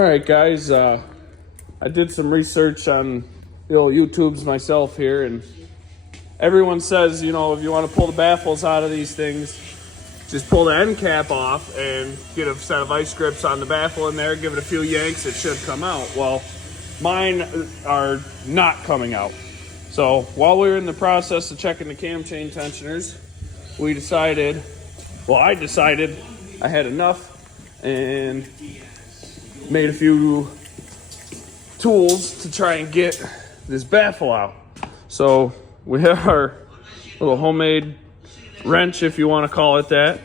All right, guys, I did some research on the old YouTubes myself here, and everyone says, you know, if you want to pull the baffles out of these things, just pull the end cap off and get a set of vice grips on the baffle in there, give it a few yanks, it should come out. Well, mine are not coming out. So while we were in the process of checking the cam chain tensioners, I decided I had enough and made a few tools to try and get this baffle out. So we have our little homemade wrench, if you want to call it that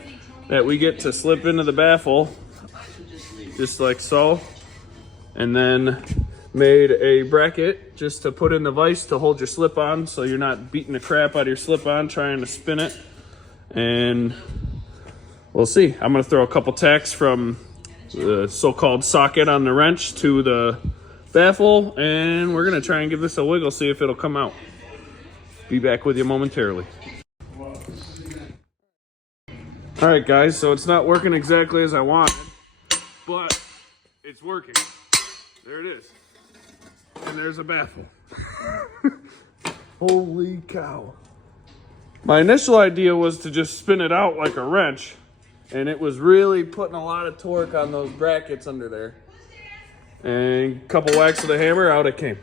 we get to slip into the baffle just like so, and then made a bracket just to put in the vise to hold your slip on so you're not beating the crap out of your slip on trying to spin it. And we'll see. I'm going to throw a couple tacks from the so-called socket on the wrench to the baffle, and we're going to try and give this a wiggle, see if it'll come out. Be back with you momentarily. All right, guys, so it's not working exactly as I wanted, but it's working. There it is. And there's a baffle. Holy cow. My initial idea was to just spin it out like a wrench, and it was really putting a lot of torque on those brackets under there. And a couple whacks of the hammer, out it came.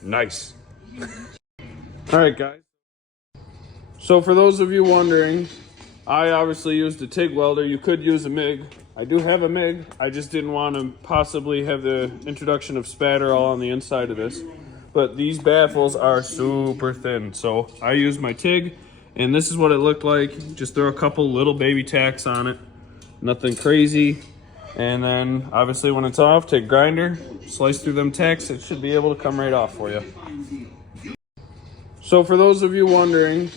Nice. All right, guys. So for those of you wondering, I obviously used a TIG welder. You could use a MIG. I do have a MIG. I just didn't want to possibly have the introduction of spatter all on the inside of this. But these baffles are super thin. So I used my TIG, and this is what it looked like. Just throw a couple little baby tacks on it. Nothing crazy. And then obviously when it's off, take grinder, slice through them tacks. It should be able to come right off for you. So for those of you wondering,